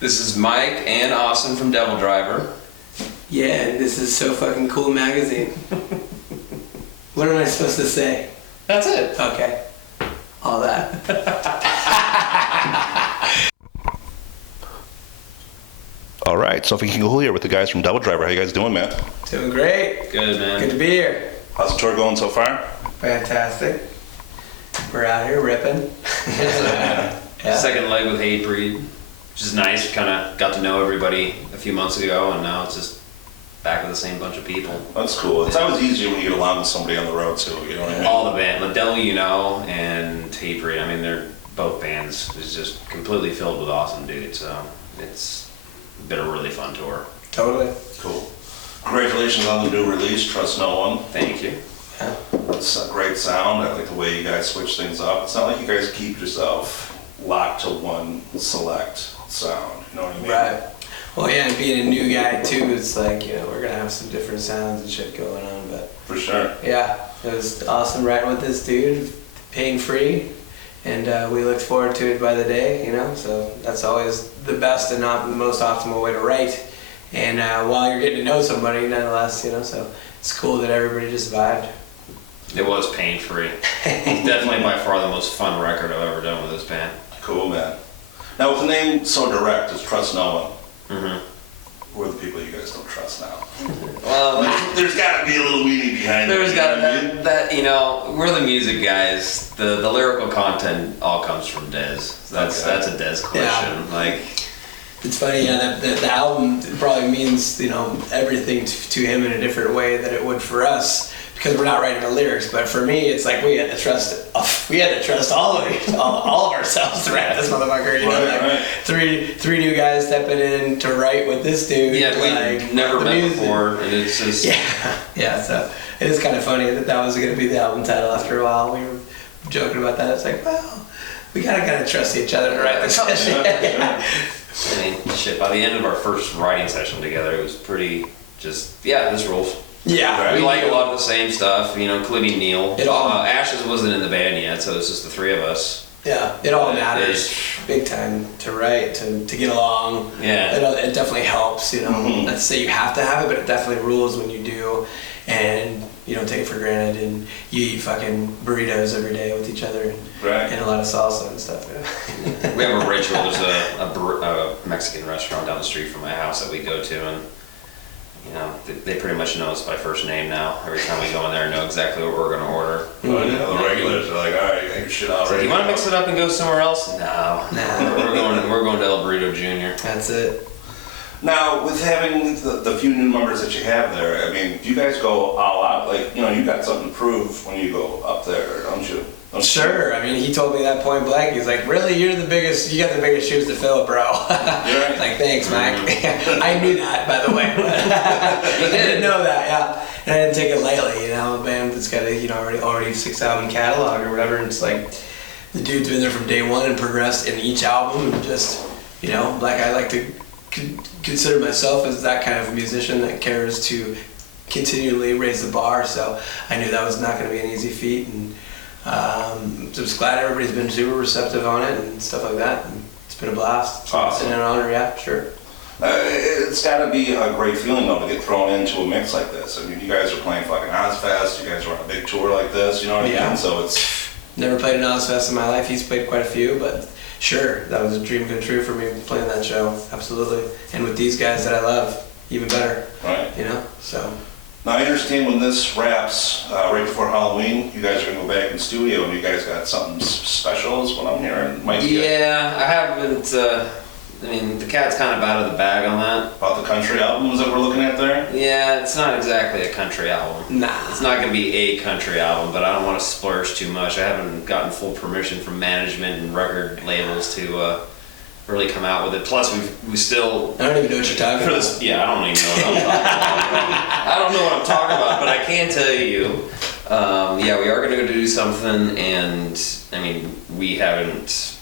This is Mike and Austin from DevilDriver. Yeah, and this is So Fucking Cool magazine. What am I supposed to say? That's it. Okay. All that. All right, so Fucking Cool here with the guys from DevilDriver. How you guys doing, man? Doing great. Good, man. Good to be here. How's the tour going so far? Fantastic. We're out here ripping. Yeah. Second leg with Hatebreed, which is nice. Kind of got to know everybody a few months ago, and now it's just back with the same bunch of people. That's cool. It's always easier when you get along with somebody on the road, too. You know what I mean? All the band, The Devil You Know and Hatebreed, I mean, they're both bands. It's just completely filled with awesome dudes, so it's been a really fun tour. Totally. Cool. Congratulations on the new release, Trust No One. Thank you. Yeah. It's a great sound. I like the way you guys switch things up. It's not like you guys keep yourself locked to one select sound. You know what I mean? Right. Well, yeah, and being a new guy too, it's like, you know, we're gonna have some different sounds and shit going on, but For sure. yeah, it was awesome writing with this dude, pain free, and we looked forward to it by the day, you know, so that's always the best and not the most optimal way to write. And while you're getting to know somebody, nonetheless, you know, so it's cool that everybody just vibed. It was pain-free. Definitely by far the most fun record I've ever done with this band. Cool, man. Now, with the name so direct, it's Trust No One. Mm-hmm. Who are the people you guys don't trust now? Well, There's got to be a little meaning behind it. there's you got know what I mean? that, you know, we're the music guys. The lyrical content all comes from Dez. That's a Dez question. Yeah. Like, It's funny, yeah, that the album probably means, you know, everything to him in a different way than it would for us, because we're not writing the lyrics. But for me, it's like we had to trust all of ourselves to write this motherfucker. You know, Right, like right. three new guys stepping in to write with this dude. yeah, we like, never the met music. before, and it's just Yeah. So it is kind of funny that was going to be the album title. After a while, we were joking about that. It's like, well, we gotta trust each other to write this shit. I mean, shit. By the end of our first writing session together, it was pretty just this rules. Yeah, We like a lot of the same stuff, you know, including Neil. It all- Ashes wasn't in the band yet, so it's just the three of us. Yeah, it all But matters big time to write, to get along. Yeah. It definitely helps, you know. Not to say you have to have it, but it definitely rules when you do, and you don't take it for granted, and you eat fucking burritos every day with each other, and, Right. and a lot of salsa and stuff. Yeah. We have a ritual. There's a Mexican restaurant down the street from my house that we go to, and you know they pretty much know us by first name now. Every time we go in there, know exactly what we're gonna order. Oh, yeah, the regulars are like, all right, get your shit out So, right do you want to now. mix it up and go somewhere else? No. Nah. We're going to El Burrito Jr. That's it. Now, with having the few new members that you have there, I mean, do you guys go all out? Like, you know, you got something to prove when you go up there, don't you? Don't you? Sure. I mean, he told me that point blank. He's like, "Really, you got the biggest shoes to fill, bro." right. Like, thanks, Mike. I knew that, by the way. I didn't know that, yeah. And I didn't take it lightly, you know. A band that's got a, you know, already 6-album catalog or whatever. And it's like the dude's been there from day one and progressed in each album. And just, you know, like I like to consider myself as that kind of musician that cares to continually raise the bar. So I knew that was not going to be an easy feat, and so just glad everybody's been super receptive on it and stuff like that. And it's been a blast. Awesome. It's been an honor, yeah, sure. It's got to be a great feeling, though, to get thrown into a mix like this. I mean, you guys are playing fucking Ozfest, you guys are on a big tour like this, you know what I Yeah. mean? So it's... Never played an Ozfest in my life. He's played quite a few, but sure, that was a dream come true for me playing that show. Absolutely. And with these guys that I love, even better. Right. You know, so. Now, I understand when this wraps, right before Halloween, you guys are going to go back in studio and you guys got something special is what I'm hearing. Might be Yeah, I haven't. I mean, the cat's kind of out of the bag on that. about the country albums that we're looking at there. Yeah, it's not exactly a country album. Nah. It's not going to be a country album, but I don't want to splurge too much. I haven't gotten full permission from management and record labels to really come out with it. Plus, we still... I don't even know what you're talking For about. this, yeah, I don't even know what I'm talking about. I don't know what I'm talking about, but I can tell you, yeah, we are going to go do something, and I mean, we haven't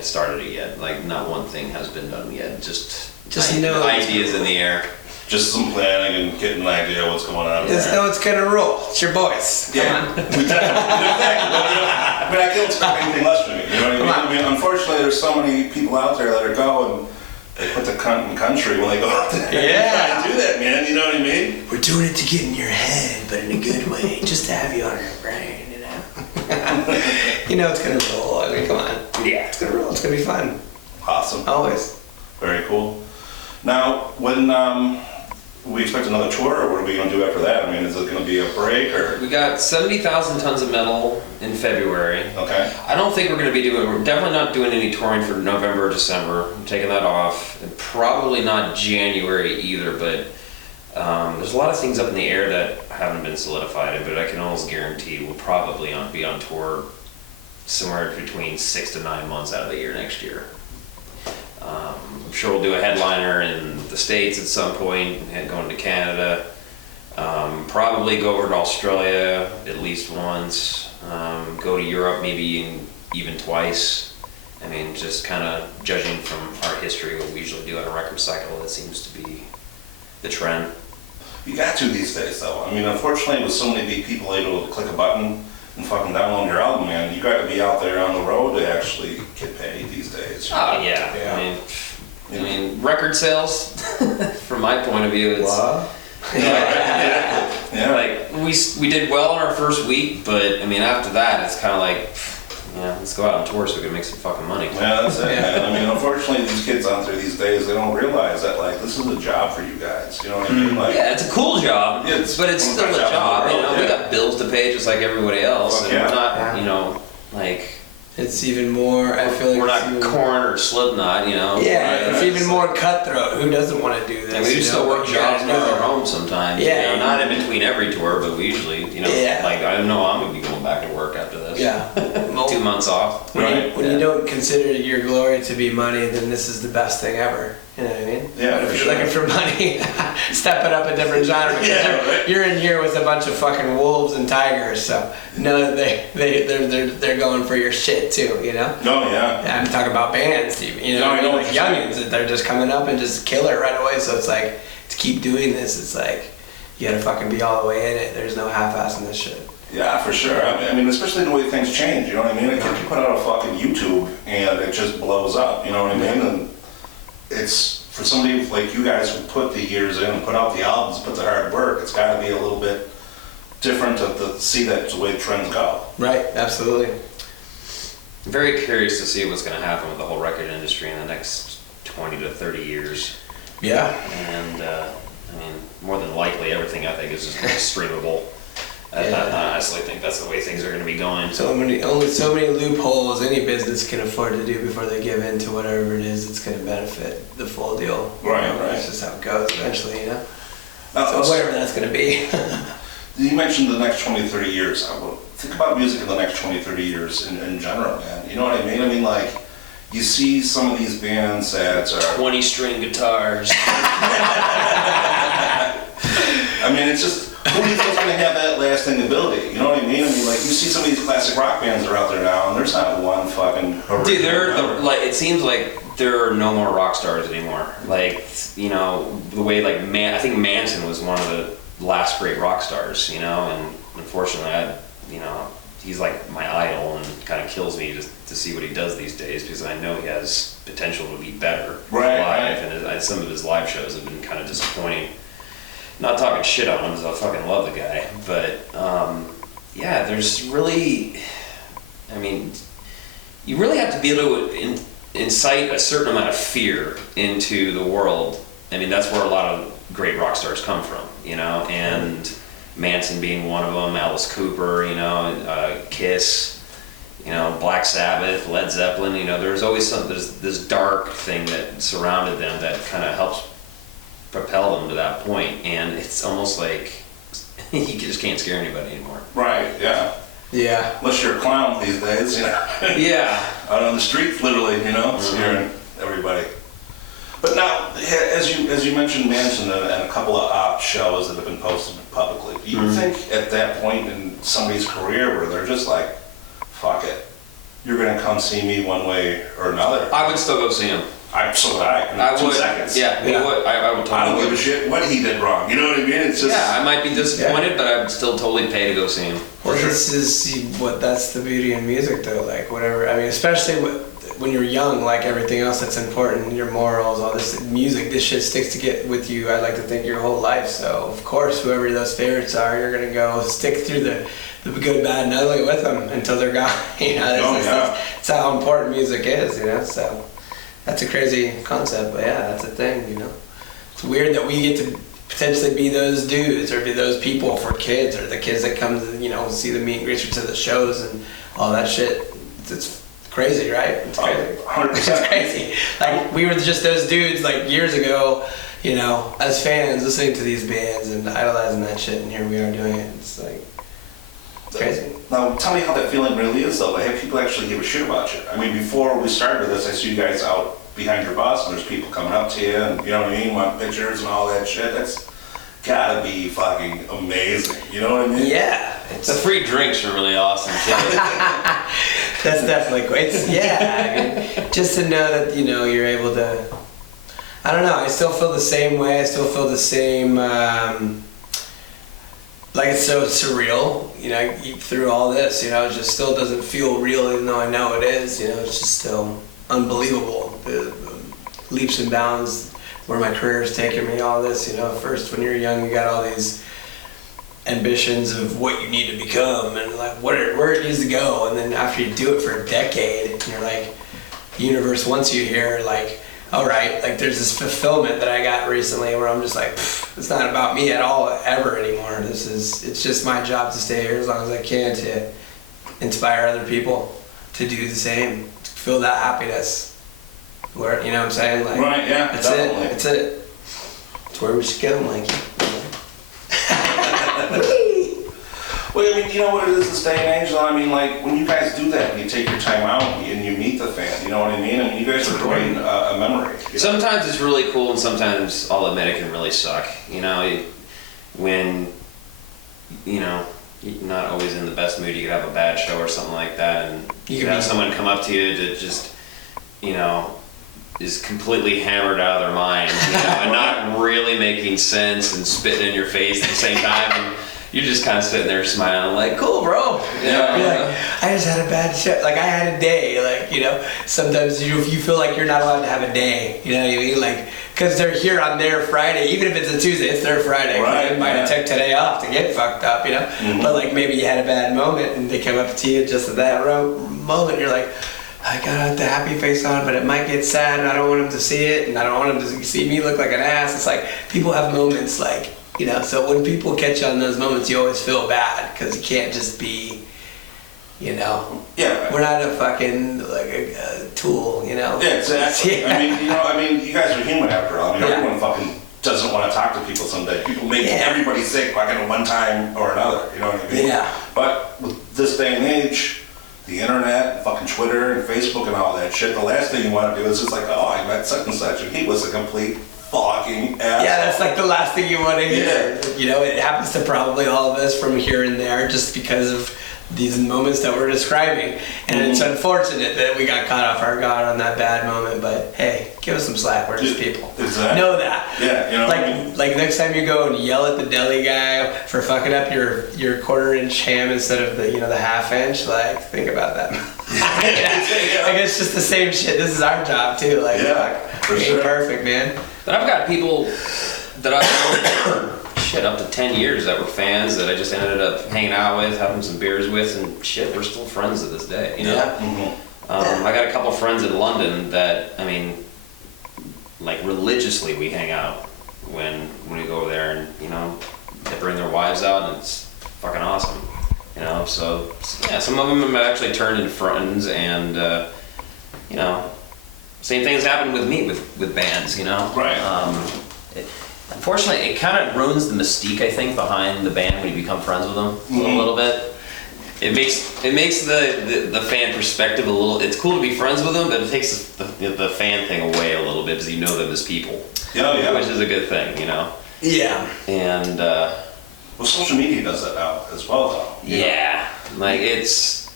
started it yet. Like, not one thing has been done yet. Just no ideas in the air. just some planning and getting an idea of what's going on. Just know it's gonna roll. It's your boys. Come Yeah, on. we definitely. I mean, I can't expect anything less from you. You know what I mean? I mean, unfortunately, there's so many people out there that are going. They put the cunt in country when they go out there. Yeah. You try to do that, man. You know what I mean? We're doing it to get in your head, but in a good way, just to have you on your brain, you know? You know it's gonna roll. I mean, come on. Yeah, it's gonna roll. It's gonna be fun. Awesome. Always. Very cool. Now, when we expect another tour, or what are we going to do after that? I mean, is it going to be a break, or? We got 70,000 tons of metal in February. Okay. I don't think we're definitely not doing any touring for November or December. I'm taking that off. And probably not January either, but there's a lot of things up in the air that haven't been solidified, but I can almost guarantee we'll probably be on tour somewhere between 6 to 9 months out of the year next year. I'm sure we'll do a headliner in the States at some point, and going to Canada. Probably go over to Australia at least once. Go to Europe maybe even twice. I mean, just kind of judging from our history, what we usually do on a record cycle, that seems to be the trend. You got to these days, though. I mean, unfortunately, with so many big people able to click a button and fucking download your album, man, you got to be out there on the road to actually get paid these days. Oh yeah. I mean, record sales, from my point of view, it's What? Yeah. like we did well in our first week, but I mean after that it's kind of like, let's go out on tour so we can make some fucking money. Yeah, that's it, man. I mean, unfortunately, these kids out there these days, they don't realize that, like, this is a job for you guys. You know what I mean? Like, Yeah, it's a cool job, Yeah, but it's still a job. You know, we got bills to pay just like everybody else, Fuck and yeah. we're not, Yeah. like It's even more, I feel like we're it's not even- Korn or Slipknot, Yeah, it's Right. even more cutthroat. Who doesn't want to do this? And we you still know? work You gotta jobs near know. our home sometimes. Yeah. You know, not in between every tour, but we usually, Yeah. like I know I'm gonna be going back to work after this. Yeah. 2 months off. When you don't consider your glory to be money, then this is the best thing ever. You know what I mean? Yeah, But if for you're sure. looking for money, step it up a different genre. Because Yeah, right. you're in here with a bunch of fucking wolves and tigers, so no, they're going for your shit too. You know? no, yeah. Yeah, I'm talking about bands, even. You know, No, I know like what you're saying. youngins, that they're just coming up and just kill it right away. So it's like, to keep doing this, it's like, you gotta fucking be all the way in it. There's no half-assing this shit. Yeah, for sure. I mean, especially the way things change, you know what I mean? Like, if you put out a fucking YouTube and it just blows up, you know what I mean? And it's, for somebody like you guys who put the years in and put out the albums, put the hard work, it's gotta be a little bit different to see that the way trends go. Right, absolutely. I'm very curious to see what's going to happen with the whole record industry in the next 20 to 30 years. Yeah. And I mean, more than likely, everything I think is just streamable. Yeah. I honestly think that's the way things are going to be going. Only so many loopholes any business can afford to do before they give in to whatever it is that's going to benefit the full deal. Right, You know, right. That's just how it goes eventually, you know? Now, So whatever that's going to be. you mentioned the next 20, 30 years. Think about music in the next 20, 30 years in general, man. You know what I mean? I mean, like, you see some of these bands that are... 20-string guitars. I mean, it's just, who do you think's going to have that lasting ability? You know what I mean? I mean, like, you see some of these classic rock bands that are out there now, and there's not one fucking... Dude, original number. it seems like there are no more rock stars anymore. Like, you know, the way, like, I think Manson was one of the last great rock stars, you know, and unfortunately, he's like my idol, and kind of kills me to see what he does these days, because I know he has potential to be better Right, live, right. and some of his live shows have been kind of disappointing. Not talking shit on him, because I fucking love the guy, but yeah, there's really, I mean, you really have to be able to incite a certain amount of fear into the world. I mean, that's where a lot of great rock stars come from, you know, and Manson being one of them, Alice Cooper, you know, Kiss, you know, Black Sabbath, Led Zeppelin, you know, there's always there's this dark thing that surrounded them that kind of helps propel them to that point, and it's almost like you just can't scare anybody anymore. Right, yeah. Yeah. Unless you're a clown these days, you know. Yeah. Out on the street, literally, you know, scaring everybody. But now, as you mentioned Manson and a couple of op shows that have been posted publicly, do you think at that point in somebody's career where they're just like, fuck it, you're going to come see me one way or another? I would still go see him. So would I. In 2 seconds. Yeah, Yeah. I would totally. I don't give a shit what he did wrong. You know what I mean? It's just. Yeah, I might be disappointed, but I would still totally pay to go see him. Well, sure. this is that's the beauty in music, though. Like whatever, I mean, especially when you're young, like everything else that's important, your morals, all this music, this shit sticks to get with you. I like to think your whole life. So of course, whoever those favorites are, you're gonna go stick through the good, bad, and ugly with them until they're gone. You know, that's how important music is. You know, so that's a crazy concept, but yeah, that's a thing. You know, it's weird that we get to potentially be those dudes or be those people for kids or the kids that come to, you know, see the meet and greets or to the shows and all that shit. It's crazy, right? It's crazy. 100%. It's crazy. Like, we were just those dudes, like, years ago, you know, as fans, listening to these bands and idolizing that shit, and here we are doing it. It's like, it's crazy. Now, tell me how that feeling really is, though. Like, have people actually give a shit about you? I mean, before we started this, I see you guys out behind your bus, and there's people coming up to you, and you know what I mean, want pictures and all that shit. That's gotta be fucking amazing. You know what I mean? Yeah. The free drinks are really awesome too. That's definitely cool. It's, yeah, I mean, just to know that, you know, you're able to, I don't know, I still feel the same way. I still feel the same, like it's so surreal, you know, through all this, you know, it just still doesn't feel real even though I know it is, you know, it's just still unbelievable. The leaps and bounds where my career has taken me, all this, you know, first when you're young, you got all these ambitions of what you need to become and like where it needs to go, and then after you do it for a decade, and you're like, the universe wants you here, like, all right, like there's this fulfillment that I got recently where I'm just like, it's not about me at all ever anymore. It's just my job to stay here as long as I can to inspire other people to do the same, to feel that happiness. Where, you know what I'm saying? Like, right, yeah, that's definitely. it. It's where we should go, Mikey. Well, I mean, you know what it is this day and age, though? I mean, like, when you guys do that, you take your time out and you meet the fan, you know what I mean? I mean, you guys are creating a memory. You know? Sometimes it's really cool, and sometimes, I'll admit, it can really suck. You know, when, you know, you're not always in the best mood, you could have a bad show or something like that, and you could have someone come up to you to just, you know, is completely hammered out of their mind, you know, and not really making sense and spitting in your face at the same time. And you're just kind of sitting there smiling, like, cool, bro. You know? Like, I just had a bad show. Like, I had a day. Like, you know, sometimes you feel like you're not allowed to have a day. You know what I mean? Like, because they're here on their Friday. Even if it's a Tuesday, it's their Friday. Right, They might have took today off to get fucked up, you know? Mm-hmm. But, like, maybe you had a bad moment and they come up to you just at that moment. You're like, I got the happy face on, but it might get sad, and I don't want them to see it, and I don't want them to see me look like an ass. It's like, people have moments like, you know, so when people catch you on those moments, you always feel bad, because you can't just be, you know, Yeah. we're not a fucking, like, a tool, you know? Yeah, exactly. Yeah. I mean, you guys are human after all. I mean, Yeah. everyone fucking doesn't want to talk to people someday. People make everybody sick fucking at one time or another, you know what I mean? Yeah. But with this day and age, the internet, fucking Twitter and Facebook and all that shit, the last thing you want to do is just like, oh, I met such and such, and he was a complete fucking asshole. Yeah, that's like the last thing you want to hear. Yeah. You know, it happens to probably all of us from here and there just because of these moments that we're describing. And it's unfortunate that we got caught off our guard on that bad moment, but hey, give us some slack. We're just people. Exactly. Know that. Yeah, you know. Like next time you go and yell at the deli guy for fucking up your quarter-inch ham instead of the, you know, the half-inch, like, think about that. Like, it's just the same shit. This is our job too. Like, fuck, we ain't perfect, man. But I've got people that I've known for shit up to 10 years that were fans that I just ended up hanging out with, having some beers with, and shit, we're still friends to this day, you know? Yeah. Mm-hmm. I got a couple friends in London that, I mean, like, religiously we hang out when we go over there, and, you know, they bring their wives out, and it's fucking awesome, you know? So, yeah, some of them have actually turned into friends, and, you know, same things happen with me with bands, you know? Right. Unfortunately, it kind of ruins the mystique, I think, behind the band when you become friends with them a little bit. It makes the fan perspective a little. It's cool to be friends with them, but it takes the fan thing away a little bit because you know them as people. Yeah. Which is a good thing, you know. Yeah. And well, social media does that now as well, though. Yeah, like there's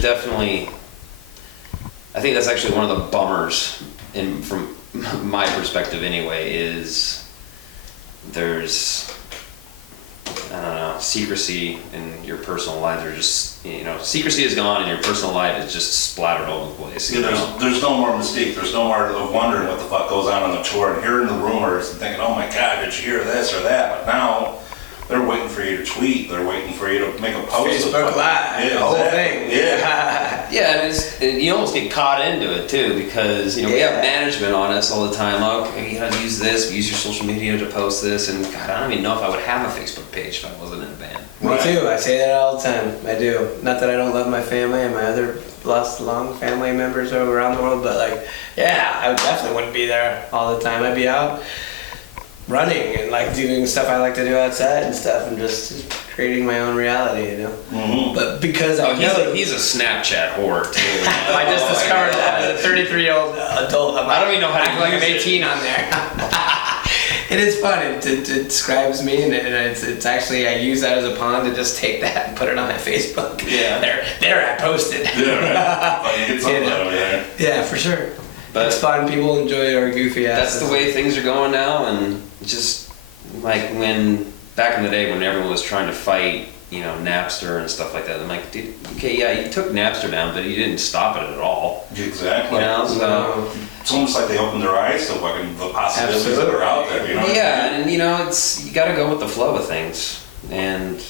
definitely. I think that's actually one of the bummers and from my perspective anyway, is there's, I don't know, secrecy in your personal lives are just, secrecy is gone and your personal life is just splattered all over the place. Yeah, there's no more mystique. There's no more of wondering what the fuck goes on the tour and hearing the rumors and thinking, oh my God, did you hear this or that? But now, they're waiting for you to tweet. They're waiting for you to make a post. Facebook Live, the whole thing. Yeah. Yeah, and you almost get caught into it too because we have management on us all the time. Okay, you gotta use this, use your social media to post this, and God, I don't even know if I would have a Facebook page if I wasn't in a band. Me too. I say that all the time. I do. Not that I don't love my family and my other long family members around the world, but I definitely wouldn't be there all the time. I'd be out running and doing stuff I like to do outside and stuff, and just creating my own reality, Mm-hmm. But because he's a Snapchat whore too. I just discovered that as a 33-year-old adult. I don't even know how to act like I'm use it. 18 on there. It is fun. It describes me, and it's actually, I use that as a pawn to just take that and put it on my Facebook. Yeah. There I posted. Yeah, right. You get something out of there. Yeah, for sure. But it's fun. People enjoy our goofy asses. that's the way things are going now, and just like when back in the day when everyone was trying to fight, Napster and stuff like that. I'm like, dude, okay, yeah, you took Napster down, but you didn't stop it at all. Exactly. So it's almost like they opened their eyes to the possibilities that are out there. Yeah, and it's you got to go with the flow of things, and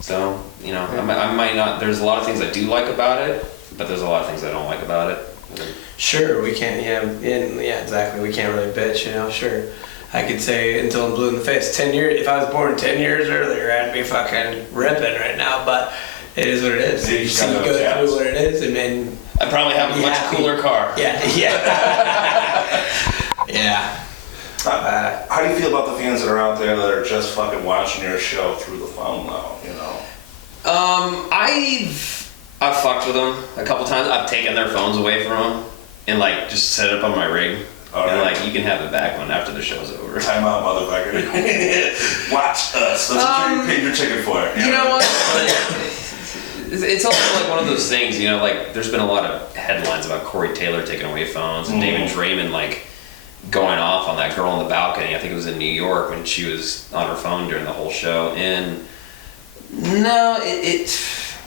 so I might not. There's a lot of things I do like about it, but there's a lot of things I don't like about it. Sure, we can't. Yeah, exactly. We can't really bitch. Sure. I could say until I'm blue in the face. 10 years. If I was born 10 years earlier, I'd be fucking ripping right now. But it is what it is. Yeah, You see, you go through what it is, and then I probably have a much cooler car. Yeah. Yeah. How do you feel about the fans that are out there that are just fucking watching your show through the phone now? I've fucked with them a couple times. I've taken their phones away from them and just set it up on my rig. All and right. you can have it back when after the show's over. Time out, motherfucker. Watch us. That's what you paid your ticket for. You know what? It's also one of those things, there's been a lot of headlines about Corey Taylor taking away phones and David Draymond going off on that girl on the balcony. I think it was in New York when she was on her phone during the whole show. And no, if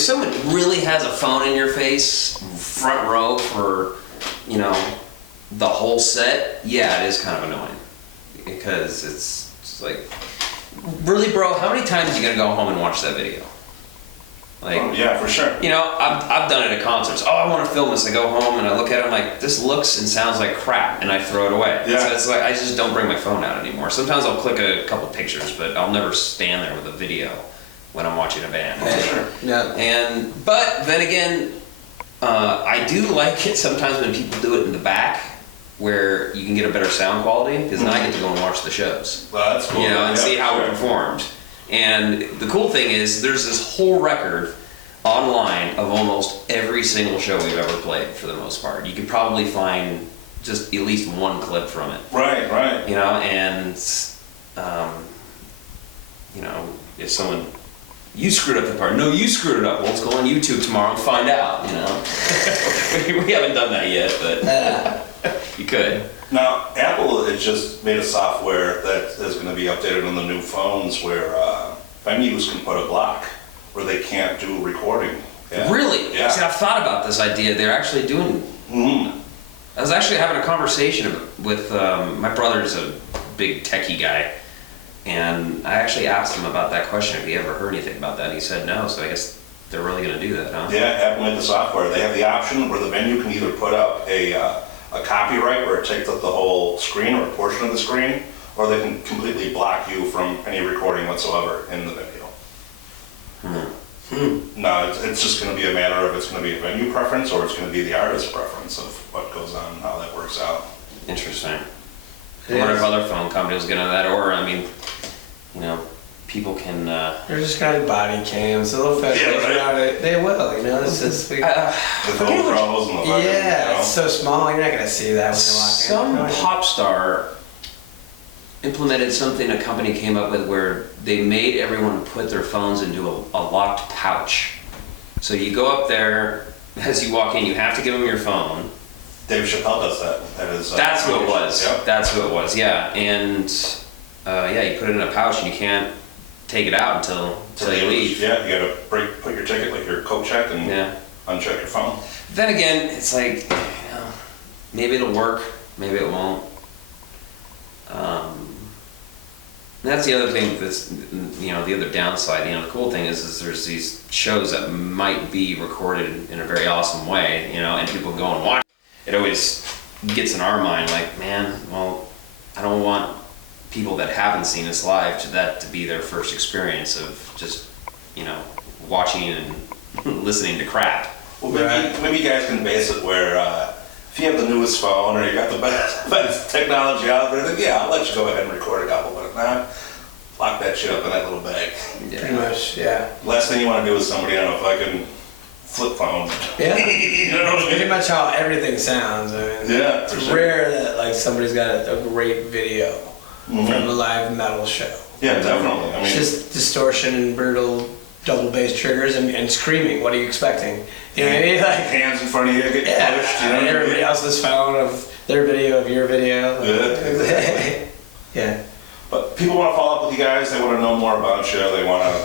someone really has a phone in your face, front row for, the whole set, yeah, it is kind of annoying. Because it's just really, bro, how many times are you going to go home and watch that video? Yeah, for sure. I've done it at concerts. Oh, I want to film this. I go home and I look at it, I'm like, this looks and sounds like crap, and I throw it away. Yeah. So it's I just don't bring my phone out anymore. Sometimes I'll click a couple pictures, but I'll never stand there with a video when I'm watching a band. For sure. Yeah. But then again, I do like it sometimes when people do it in the back, where you can get a better sound quality, because then I get to go and watch the shows. Well, that's cool. And see how it performed. And the cool thing is, there's this whole record online of almost every single show we've ever played, for the most part. You could probably find just at least one clip from it. Right. If someone, you screwed up the part. No, you screwed it up. Well, let's go on YouTube tomorrow and find out, We haven't done that yet, but you could. Now, Apple has just made a software that is going to be updated on the new phones where venues can put a block where they can't do recording. Yeah. Really? Yeah. See, I've thought about this idea. They're actually doing... Mm-hmm. I was actually having a conversation with my brother's a big techie guy, and I actually asked him about that question, if he ever heard anything about that, and he said no, so I guess they're really going to do that, huh? Yeah, Apple made the software. They have the option where the venue can either put up a copyright where it takes up the whole screen or a portion of the screen, or they can completely block you from any recording whatsoever in the video. No, it's just going to be a matter of it's going to be a venue preference or it's going to be the artist preference of what goes on and how that works out. Interesting. I wonder if other phone companies get into that, or, people can... They're just got body cams, a little federation on it. They will, It's just... The GoPros and the fucking, it's so small, you're not going to see that when you walk in. Some pop star implemented something a company came up with where they made everyone put their phones into a locked pouch. So you go up there, as you walk in, you have to give them your phone, Dave Chappelle does that. That is. That's who it was. Yep. That's who it was. Yeah, and yeah, you put it in a pouch and you can't take it out until you leave. Yeah, you gotta put your ticket, like your coat check, and Yeah. uncheck your phone. Then again, it's like, maybe it'll work, maybe it won't. That's the other thing that's, the other downside. The cool thing is there's these shows that might be recorded in a very awesome way, and people go and watch. It always gets in our mind, like, man, well, I don't want people that haven't seen us live to be their first experience of just, watching and listening to crap. Well, maybe you guys can base it where if you have the newest phone or you got the best technology out there, then yeah, I'll let you go ahead and record a couple, but if not, lock that shit up in that little bag. Yeah. Pretty much, yeah. Last thing you want to do is somebody on a fucking flip phone. Yeah. You know what I mean? Pretty much how everything sounds. I mean, Yeah, it's for sure. rare that like somebody's got a great video Mhm. from a live metal show. Yeah, definitely. I mean, It's just distortion and brutal double bass triggers and screaming. What are you expecting? You know what I mean? Like, hands in front of you get yeah, pushed. You know what I mean? everybody else's phone of their video of your video. Yeah. Yeah. But people want to follow up with you guys. They want to know more about you. They want to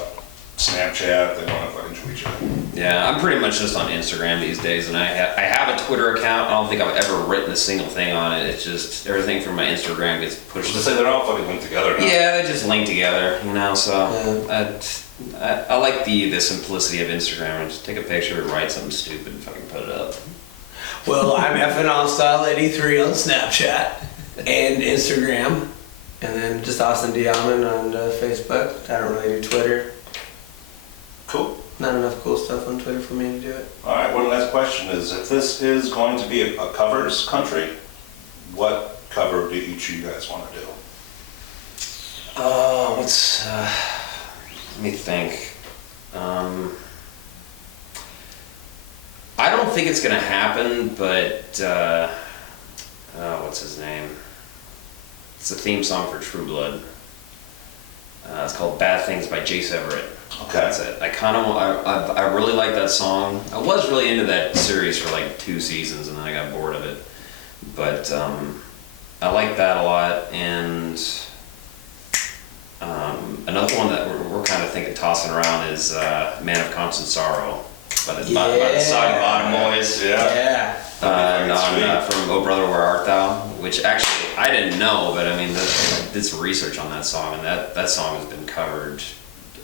Snapchat. They want to fucking tweet you. Yeah, I'm pretty much just on Instagram these days, and I have a Twitter account. I don't think I've ever written a single thing on it. It's just everything from my Instagram gets pushed. To say they're all fucking linked together now. Yeah, they just link together, So I like the simplicity of Instagram. And just take a picture, write something stupid, and fucking put it up. Well, I'm effing on style 83 on Snapchat and Instagram, and then just Austin Diamond on Facebook. I don't really do Twitter. Cool. Not enough cool stuff on Twitter for me to do it. All right, one last question is, if this is going to be a covers country, what cover do each of you guys want to do? Let me think. I don't think it's gonna happen, but what's his name? It's the theme song for True Blood. It's called "Bad Things" by Jace Everett. Okay. That's it. I really like that song. I was really into that series for like 2 seasons, and then I got bored of it. But I like that a lot, and another one that we're kind of thinking tossing around is "Man of Constant Sorrow" by the Soggy Bottom Boys. Yeah. From "Oh Brother, Where Art Thou," which actually I didn't know, but I mean, did some research on that song, and that song has been covered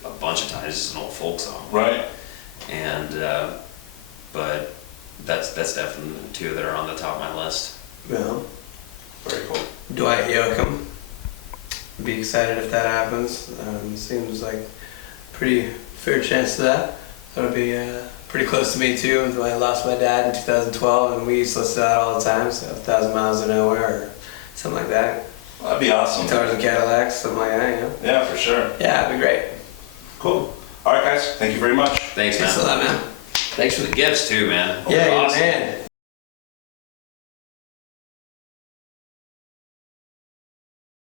a bunch of times. It's an old folk song, Right. and but that's definitely the 2 that are on the top of my list. Well, Very cool. Dwight Yoakam. Be excited if that happens. Seems like pretty fair chance to that. That'll be pretty close to me too. I lost my dad in 2012, and we used to listen to that all the time. So 1,000 Miles of Nowhere or something like that. Well, that'd be awesome. Guitars and Cadillacs, something like that. Yeah, for sure. Yeah, it'd be great. Cool. All right, guys. Thank you very much. Thanks, man. Thanks a lot, man. Thanks for the gifts too, man. Yeah, Awesome. man.